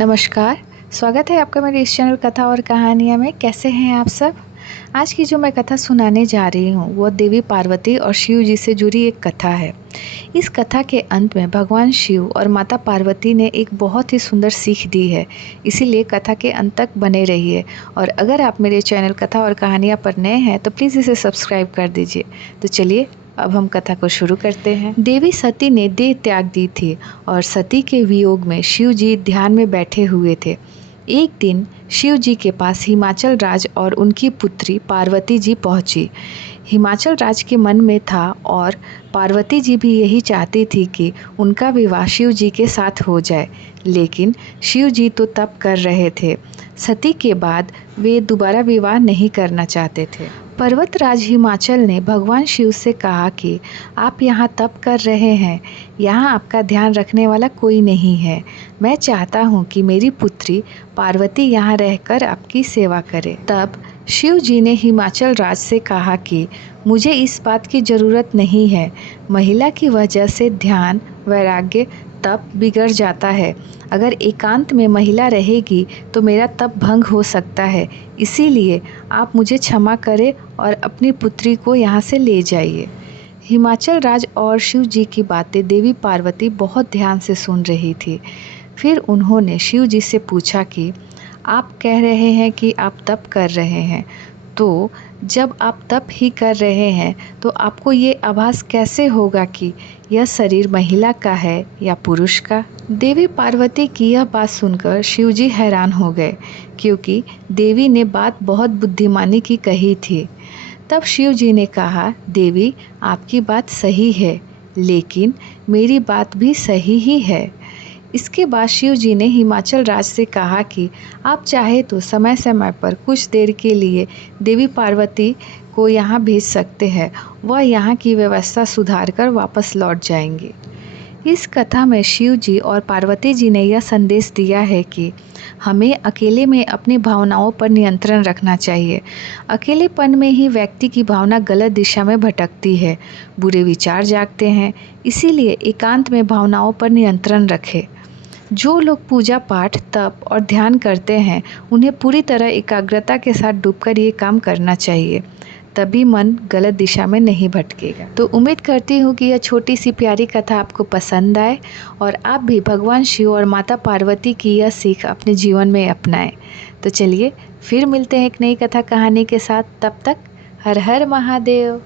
नमस्कार, स्वागत है आपका मेरे इस चैनल कथा और कहानियाँ में। कैसे हैं आप सब? आज की जो मैं कथा सुनाने जा रही हूँ वो देवी पार्वती और शिव जी से जुड़ी एक कथा है। इस कथा के अंत में भगवान शिव और माता पार्वती ने एक बहुत ही सुंदर सीख दी है, इसीलिए कथा के अंत तक बने रहिए। और अगर आप मेरे चैनल कथा और कहानियाँ पर नए हैं तो प्लीज़ इसे सब्सक्राइब कर दीजिए। तो चलिए अब हम कथा को शुरू करते हैं। देवी सती ने देह त्याग दी थी और सती के वियोग में शिव जी ध्यान में बैठे हुए थे। एक दिन शिव जी के पास हिमाचल राज और उनकी पुत्री पार्वती जी पहुंची। हिमाचल राज के मन में था और पार्वती जी भी यही चाहती थी कि उनका विवाह शिव जी के साथ हो जाए, लेकिन शिव जी तो तप कर रहे थे। सती के बाद वे दोबारा विवाह नहीं करना चाहते थे। पर्वतराज हिमाचल ने भगवान शिव से कहा कि आप यहाँ तप कर रहे हैं, यहाँ आपका ध्यान रखने वाला कोई नहीं है। मैं चाहता हूँ कि मेरी पुत्री पार्वती यहाँ रहकर आपकी सेवा करे। तब शिव जी ने हिमाचल राज से कहा कि मुझे इस बात की ज़रूरत नहीं है। महिला की वजह से ध्यान, वैराग्य, तप बिगड़ जाता है। अगर एकांत में महिला रहेगी तो मेरा तप भंग हो सकता है। इसीलिए आप मुझे क्षमा करें और अपनी पुत्री को यहाँ से ले जाइए। हिमाचल राज और शिव जी की बातें देवी पार्वती बहुत ध्यान से सुन रही थी। फिर उन्होंने शिव जी से पूछा कि आप कह रहे हैं कि आप तप कर रहे हैं, तो जब आप तप ही कर रहे हैं तो आपको ये आभास कैसे होगा कि यह शरीर महिला का है या पुरुष का? देवी पार्वती की यह बात सुनकर शिवजी हैरान हो गए, क्योंकि देवी ने बात बहुत बुद्धिमानी की कही थी। तब शिव जी ने कहा, देवी आपकी बात सही है, लेकिन मेरी बात भी सही ही है। इसके बाद शिव जी ने हिमाचल राज से कहा कि आप चाहे तो समय समय पर कुछ देर के लिए देवी पार्वती को यहाँ भेज सकते हैं। वह यहाँ की व्यवस्था सुधार कर वापस लौट जाएंगे। इस कथा में शिव जी और पार्वती जी ने यह संदेश दिया है कि हमें अकेले में अपनी भावनाओं पर नियंत्रण रखना चाहिए। अकेलेपन में ही व्यक्ति की भावना गलत दिशा में भटकती है, बुरे विचार जागते हैं। इसीलिए एकांत में भावनाओं पर नियंत्रण रखें। जो लोग पूजा पाठ, तप और ध्यान करते हैं, उन्हें पूरी तरह एकाग्रता के साथ डूबकर ये काम करना चाहिए, तभी मन गलत दिशा में नहीं भटकेगा। तो उम्मीद करती हूँ कि यह छोटी सी प्यारी कथा आपको पसंद आए और आप भी भगवान शिव और माता पार्वती की यह सीख अपने जीवन में अपनाएं। तो चलिए फिर मिलते हैं एक नई कथा कहानी के साथ। तब तक हर हर महादेव।